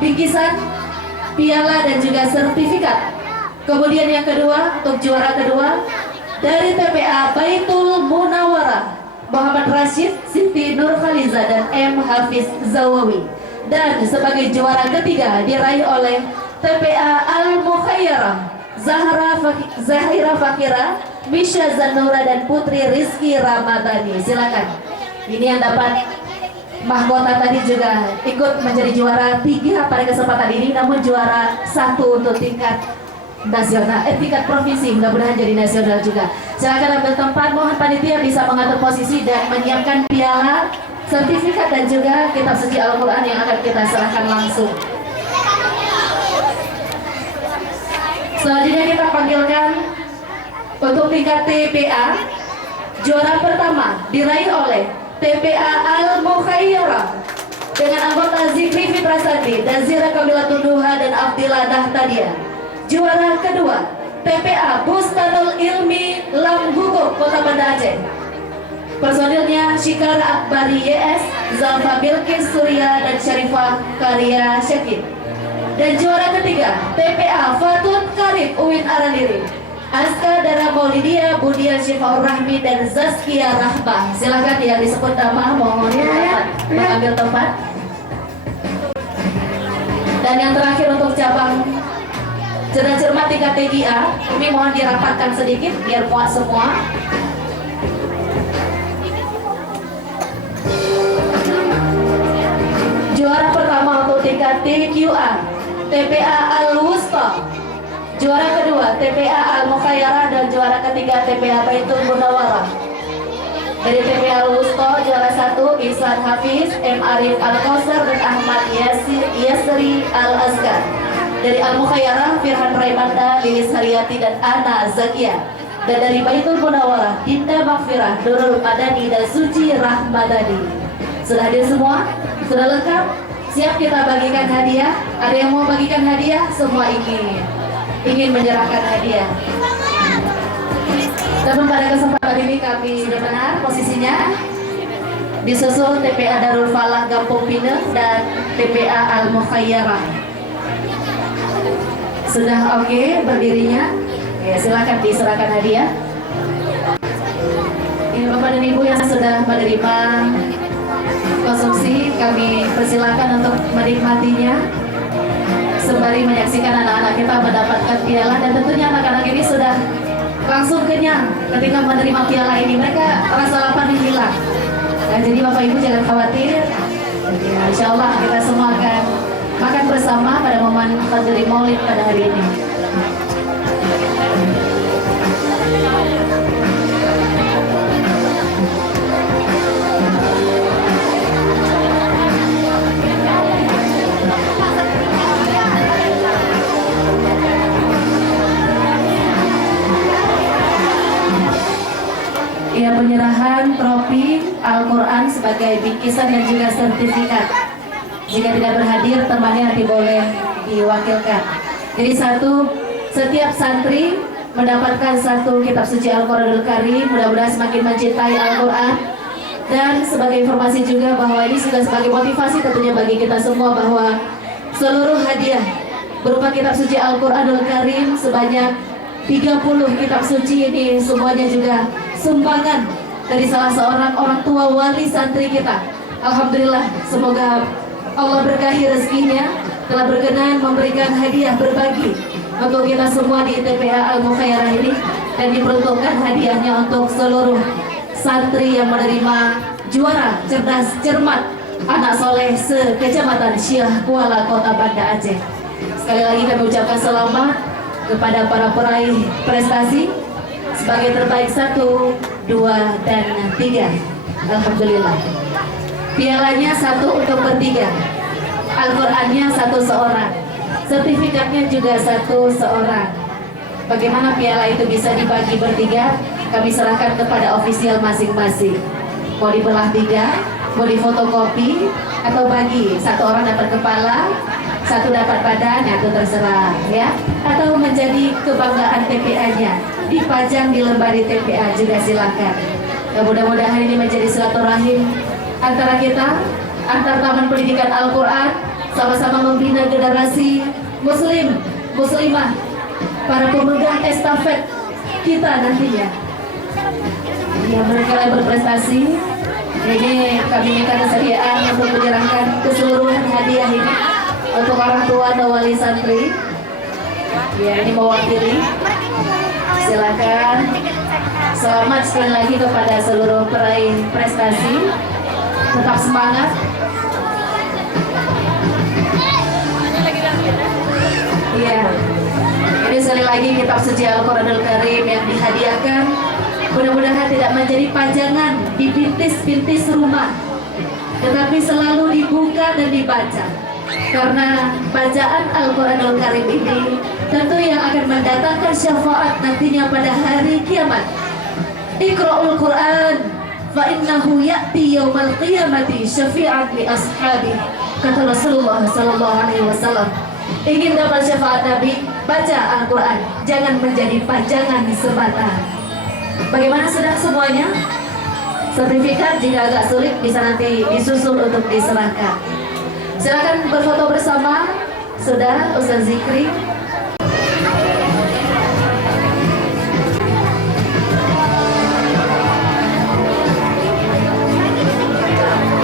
bingkisan, piala dan juga sertifikat. Kemudian yang kedua, untuk juara kedua dari TPA Baitul Munawwarah, Muhammad Rashid, Siti Nurhaliza dan M. Hafiz Zawawi. Dan sebagai juara ketiga diraih oleh TPA Al-Mukhayyarah, Zahira Fakira, Misha Zanura dan Putri Rizky Ramadhani. Silakan. Ini yang dapat mahkota tadi juga ikut menjadi juara 3 pada kesempatan ini, namun juara 1 untuk tingkat nasional, tingkat provinsi, mudah-mudahan jadi nasional juga. Silakan ambil tempat, mohon panitia bisa mengatur posisi dan menyiapkan piala, sertifikat dan juga kitab suci Al-Quran yang akan kita serahkan langsung. Selanjutnya kita panggilkan untuk tingkat TPA. Juara pertama diraih oleh TPA Al-Mukhayyarah dengan anggota Zikri Fitrasandi, Dazira Kamila Tunduha dan Abdillah Dahtadia. Juara kedua TPA Bustanul Ilmi Lamguguk, Kota Banda Aceh. Personilnya Syikara Akbari YS, Zalfa Bilkis Surya dan Syarifah Karya Syakir. Dan juara ketiga TPA Fatun Karib Uwin Arandiri, Aska Dara Maulidia, Budian Syifaur Rahmi dan Zaskia Rahbah. Silakan yang disebut nama mohon mengambil tempat. Dan yang terakhir untuk cabang cermat tingkat TGA, ini mohon dirapatkan sedikit biar muat semua. Juara pertama untuk tingkat TQA, TPA Al-Wusta. Juara kedua TPA Al-Mukhayyarah dan juara ketiga TPA Baitul Munawwarah. Dari TPA Al-Wusta juara 1 Ihsan Hafiz, M. Arif Al-Kausar dan Ahmad Yasri Al-Azkar. Dari Al-Mukhayyarah Firhan Raimanda, Lilis Haryati dan Ana Zakia. Dan dari Baitul Munawwarah Dinda Maghfirah, Nurul Madani dan Suci Rahmadani. Sudah hadir semua? Sudah lengkap? Siap kita bagikan hadiah? Ada yang mau bagikan hadiah? Semua ingin menyerahkan hadiah. Namun pada kesempatan ini kami sudah benar posisinya disusul TPA Darul Falah Gampung Pineh dan TPA Al-Mukhayyarah. Sudah oke berdirinya? Ya, silakan diserahkan hadiah. Ini Bapak dan Ibu yang sudah menerima konsumsi, kami persilakan untuk menikmatinya sembari menyaksikan anak-anak kita mendapatkan piala. Dan tentunya anak-anak ini sudah langsung kenyang ketika menerima piala ini, mereka rasa lapar hilang. Nah, jadi Bapak Ibu jangan khawatir, ya, insya Allah kita semua akan makan bersama pada momen Fajri Maulid pada hari ini. Ya, penyerahan trofi Al-Quran sebagai bingkisan dan juga sertifikat. Jika tidak berhadir, temannya nanti boleh diwakilkan. Jadi setiap santri mendapatkan 1 kitab suci Al-Quranul Karim. Mudah-mudahan semakin mencintai Al-Quran. Dan sebagai informasi juga bahwa ini sudah sebagai motivasi tentunya bagi kita semua bahwa seluruh hadiah berupa kitab suci Al-Quranul Karim sebanyak 30 kitab suci ini semuanya juga sumbangan dari salah seorang orang tua wali santri kita. Alhamdulillah, semoga Allah berkahi rezekinya telah berkenan memberikan hadiah berbagi untuk kita semua di TPA Al-Mukhayyarah ini, dan diperuntukkan hadiahnya untuk seluruh santri yang menerima juara cerdas cermat anak soleh se-Kecamatan Syah Kuala Kota Banda Aceh. Sekali lagi kami ucapkan selamat kepada para peraih prestasi sebagai terbaik 1, 2, dan 3. Alhamdulillah. Pialanya 1 untuk bertiga, Al-Qurannya 1 seorang, sertifikatnya juga 1 seorang. Bagaimana piala itu bisa dibagi bertiga? Kami serahkan kepada ofisial masing-masing. Mau dibelah 3, mau difotokopi, atau bagi 1 orang dapat kepala, 1 dapat badan, itu terserah ya. Atau menjadi kebanggaan TPA-nya, dipajang di lembar TPA juga silakan. Ya, mudah-mudahan ini menjadi silaturahim antara kita, antar Taman Pendidikan Al-Quran sama-sama membina generasi muslim, muslimah, para pemegang estafet kita nantinya. Ya, mereka yang berprestasi ini kami minta kesediaan untuk menyerahkan keseluruhan hadiah ini untuk orang tua dan wali santri. Ya, ini mewakili. Silakan. Selamat sekali lagi kepada seluruh peraih prestasi. Tetap semangat. Iya. Ini sekali lagi kitab suci Al-Quranul Karim yang dihadiahkan. Mudah-mudahan tidak menjadi pajangan di pintis-pintis rumah, tetapi selalu dibuka dan dibaca. Karena bacaan Al-Quranul Karim ini tentu yang akan mendatangkan syafaat nantinya pada hari kiamat. Iqra'ul Quran fa innahu ya'ti yaumal qiyamati syafi'an li ashabi. Kata Rasulullah sallallahu alaihi wasallam. Ingin dapat syafaat Nabi, baca Al-Quran, jangan menjadi pajangan semata. Bagaimana sudah semuanya? Sertifikat jika agak sulit bisa nanti disusul untuk diserahkan. Silakan berfoto bersama. Sudah, Ustaz Zikri.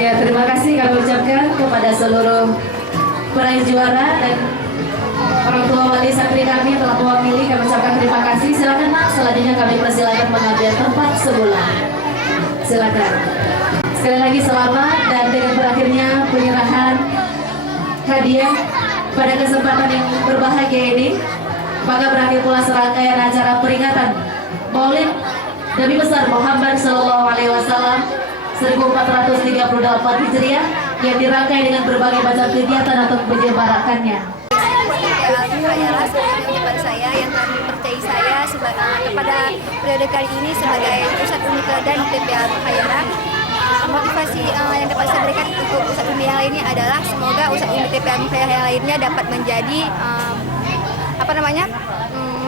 Ya, terima kasih kami ucapkan kepada seluruh peraih juara dan orang tua wali santri kami telah mewakili. Kami ucapkan terima kasih. Silakan Nak, selanjutnya kami persilakan mengambil tempat sebelah. Silakan. Sekali lagi selamat, dan dengan berakhirnya penyerahan hadiah pada kesempatan yang berbahagia ini, maka berakhir pula serangkaian acara peringatan Maulid Nabi besar Muhammad Sallallahu Alaihi Wasallam 1438 Hijriah yang dirangkai dengan berbagai macam kegiatan untuk menyemarakannya. Kepada saya yang telah mempercayai saya kepada periode kali ini sebagai pusat umi teladan TPA Al-Khairah. Motivasi yang dapat saya berikan untuk pusat umi yang lainnya adalah semoga pusat umi TPA Al-Khairah yang lainnya dapat menjadi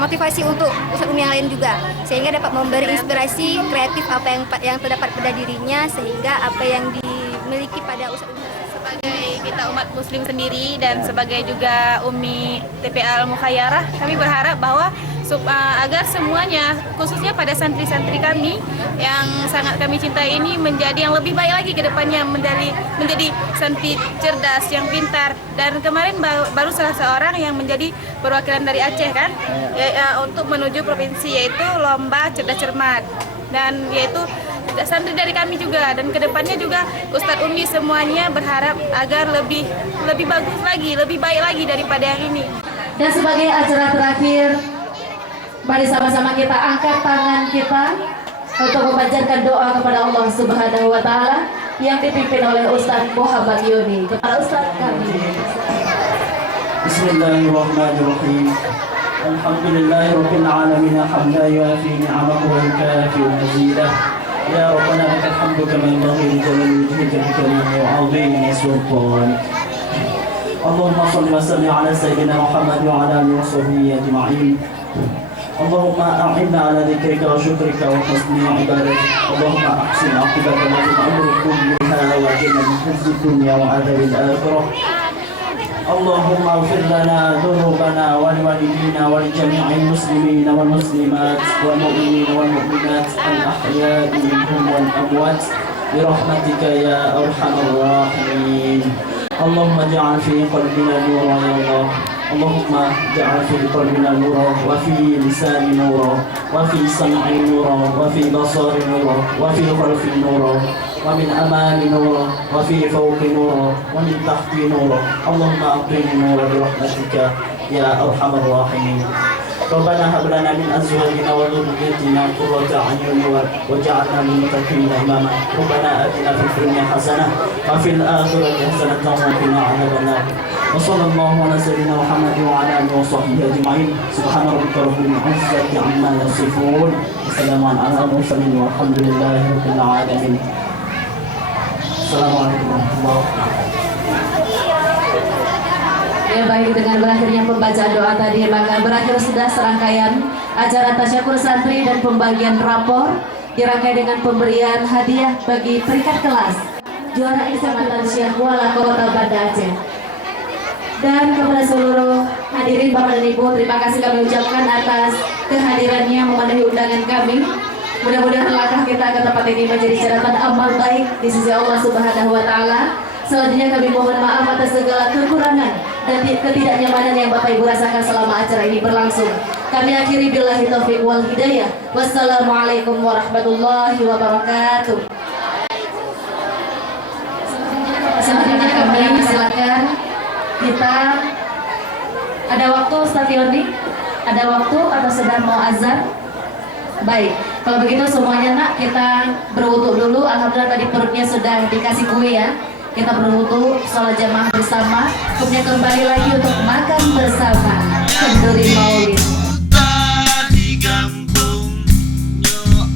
motivasi untuk pusat umi yang lain juga, sehingga dapat memberi inspirasi kreatif apa yang terdapat pada dirinya, sehingga apa yang dimiliki pada pusat umi. Sebagai kita umat muslim sendiri dan sebagai juga Umi TPA Al-Mukhayyarah, kami berharap bahwa agar semuanya, khususnya pada santri-santri kami yang sangat kami cintai ini, menjadi yang lebih baik lagi ke depannya, menjadi santri cerdas, yang pintar. Dan kemarin baru salah seorang yang menjadi perwakilan dari Aceh kan, untuk menuju provinsi, yaitu lomba cerdas cermat, dan yaitu santri dari kami juga. Dan kedepannya juga Ustadz Umi semuanya berharap agar lebih bagus lagi, lebih baik lagi daripada yang ini. Dan sebagai acara terakhir, mari sama-sama kita angkat tangan kita untuk memanjatkan doa kepada Allah Subhanahu wa Ta'ala yang dipimpin oleh Ustadz Muhammad Yoni. Kepada Ustadz kami. Bismillahirrahmanirrahim. Alhamdulillahirabbil alamin, hamdan yuafi ni'amahu wa yukafi mazidah. Ya Rabbana lakal hamdu kama yanbaghi li jalali wajhika wa 'azimi sultanik. Allahumma shalli wa sallim ala sayyidina Muhammad wa ala alihi wa sahbihi ajma'in. Allahumma a'inna ala dzikrika wa syukrika wa husni ibadatik. Allahumma ahsin 'aqibatana fil umuri kulliha wa qina min khizyi dunya wa 'adzabil akhirah. Allahumma ighfir lana dhunubana wa liwalidina wa lijami'il muslimina wal muslimat wal mu'minina wal mu'minat al-ahya'i minhum wal amwat bi rahmatika ya arhamar rahimin. Allahumma ij'al fi qalbina nuran ya Allah. Allahumma ij'al fi qalbina nuran wa fi lisani nuran wa fi sam'i nuran wa fi basari nuran wa fi khalfi nuran wa min amami nuran wa fi fawqi nuran wa min tahti nuran. Allahumma aqini nuran bi rahmatika ya arhamar rahimin. Rabbana hab lana min azwajina wa dhurriyyatina qurrata a'yun waj'alna lil muttaqina imama. Rabbana atina fid dunya hasanah wa fil akhirati hasanatan wa qina adzabannar. Wa sallallahu ala sayyidina Muhammad wa ala alihi wa sahbihi ajma'in. Subhana rabbika rabbil izzati amma yasifun. Wassalamun ala mursalin walhamdulillahi rabbil alamin. Assalamualaikum warahmatullahi wabarakatuh. Ya, baik, dengan berakhirnya pembacaan doa tadi, maka berakhir sudah serangkaian acara tasyakur santri dan pembagian rapor, dirangkai dengan pemberian hadiah bagi peringkat kelas juara Kecamatan Syekh Kuala Kota Banda Aceh. Dan kepada seluruh hadirin Bapak dan Ibu, terima kasih kami ucapkan atas kehadirannya memenuhi undangan kami. Mudah-mudahan langkah kita ke tempat ini menjadi catatan amal baik di sisi Allah Subhanahu wa Ta'ala. Selanjutnya kami mohon maaf atas segala kekurangan dan ketidaknyamanan yang Bapak Ibu rasakan selama acara ini berlangsung. Kami akhiri billahi taufiq wal hidayah. Wassalamualaikum warahmatullahi wabarakatuh. Selanjutnya kami silakan kita ada waktu Ustaz Yoni? Ada waktu atau sedang mau azan? Baik, kalau begitu semuanya nak kita berwudu dulu. Alhamdulillah tadi perutnya sudah dikasih kue ya. Kita berwudu, sholat jamaah bersama, kemudian kembali lagi untuk makan bersama. Kenduri Maulid.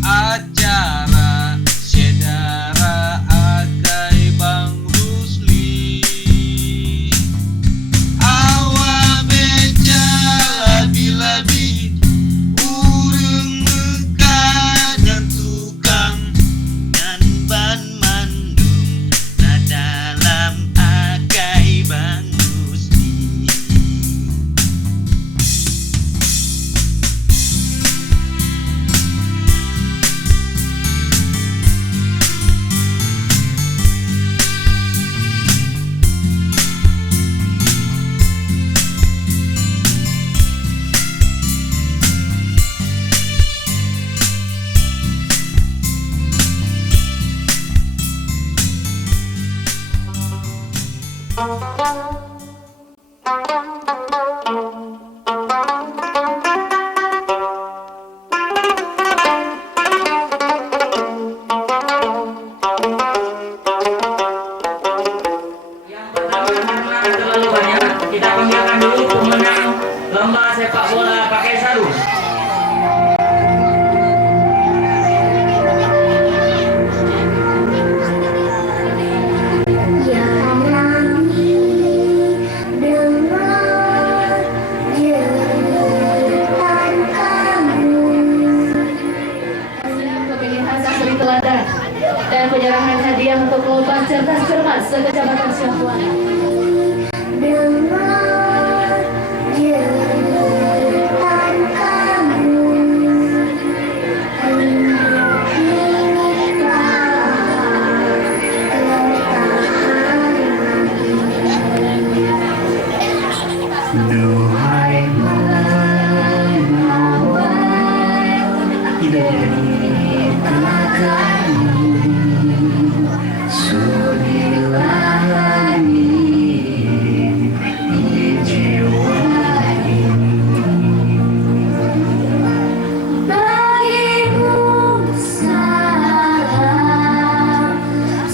Acara sedara agai Bang Rusli awa beca labi-labi urang mekah dan tukang dan ban mandung na dalam agai Bang Rusli. Terlalu banyak, kita panggilkan dulu pemenang lomba sepak bola pakai sarung. Pemilihan santri teladan dan penyerahan hadiah untuk lomba cerdas cermat se-Kecamatan Syahwana.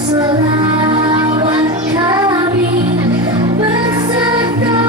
Selawat kami beserta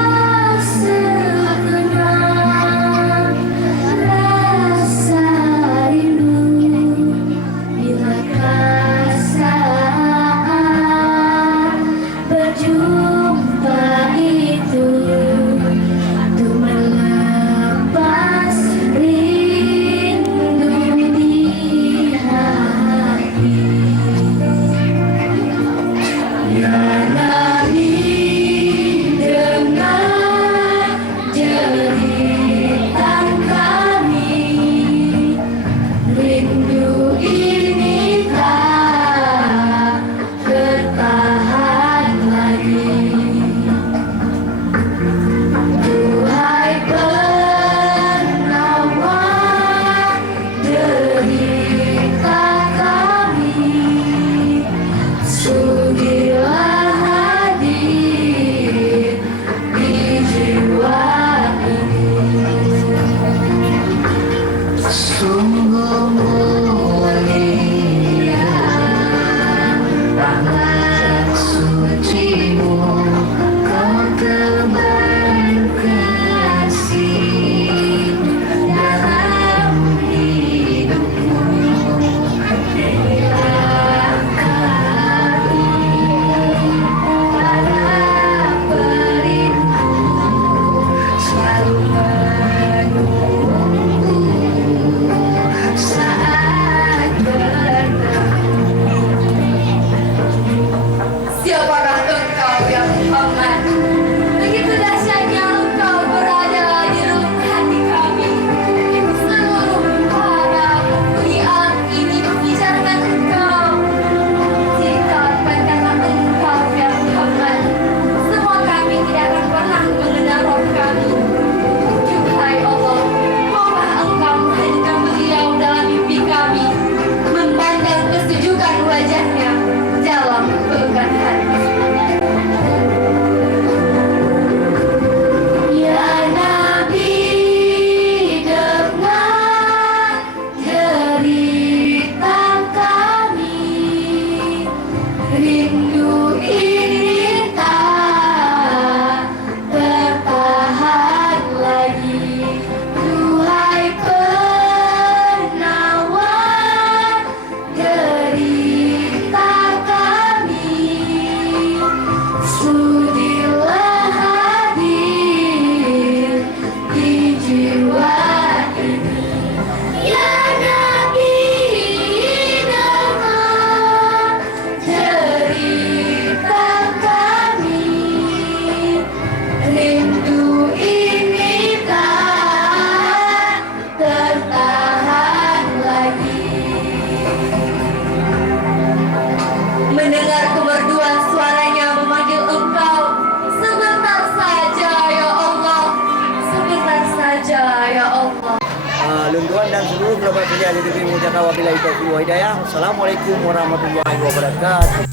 Lunduan dan seluruh kerabat kerja di TV mengucapkan wabillahi taufiq wa hidayah. Assalamualaikum warahmatullahi wabarakatuh.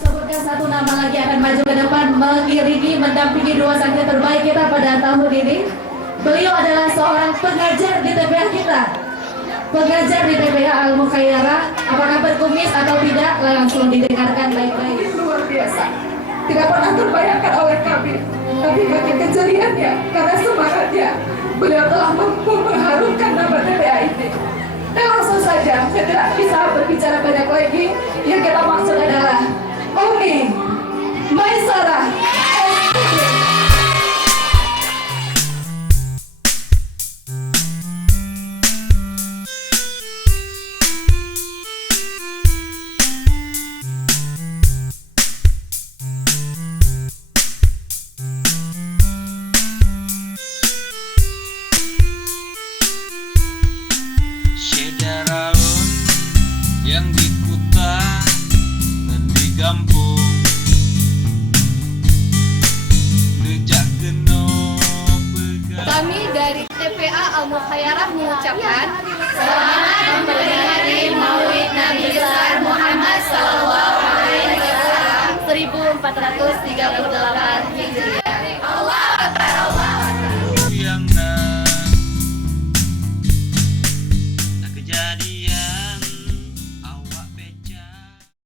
Sebutkan satu nama lagi akan maju ke depan mengiringi mendampingi dua santri terbaik kita pada tahun ini. Beliau adalah seorang pengajar di TPA kita. Pengajar di TPA Al Mukhayyarah. Apakah berkumis atau tidak? Langsung didengarkan baik-baik. Luar biasa, tidak pernah terbayangkan oleh kami, tapi makin kejadiannya karena semangatnya beliau telah mampu mengharumkan nama TPA ini. Dan langsung saja, saya tidak bisa berbicara banyak lagi. Yang kita maksud adalah Umi Maisarah SPG. Syedaraun yang di kota dan di kampung Nejak keno Kami dari TPA Al Mukhayyarah mengucapkan selamat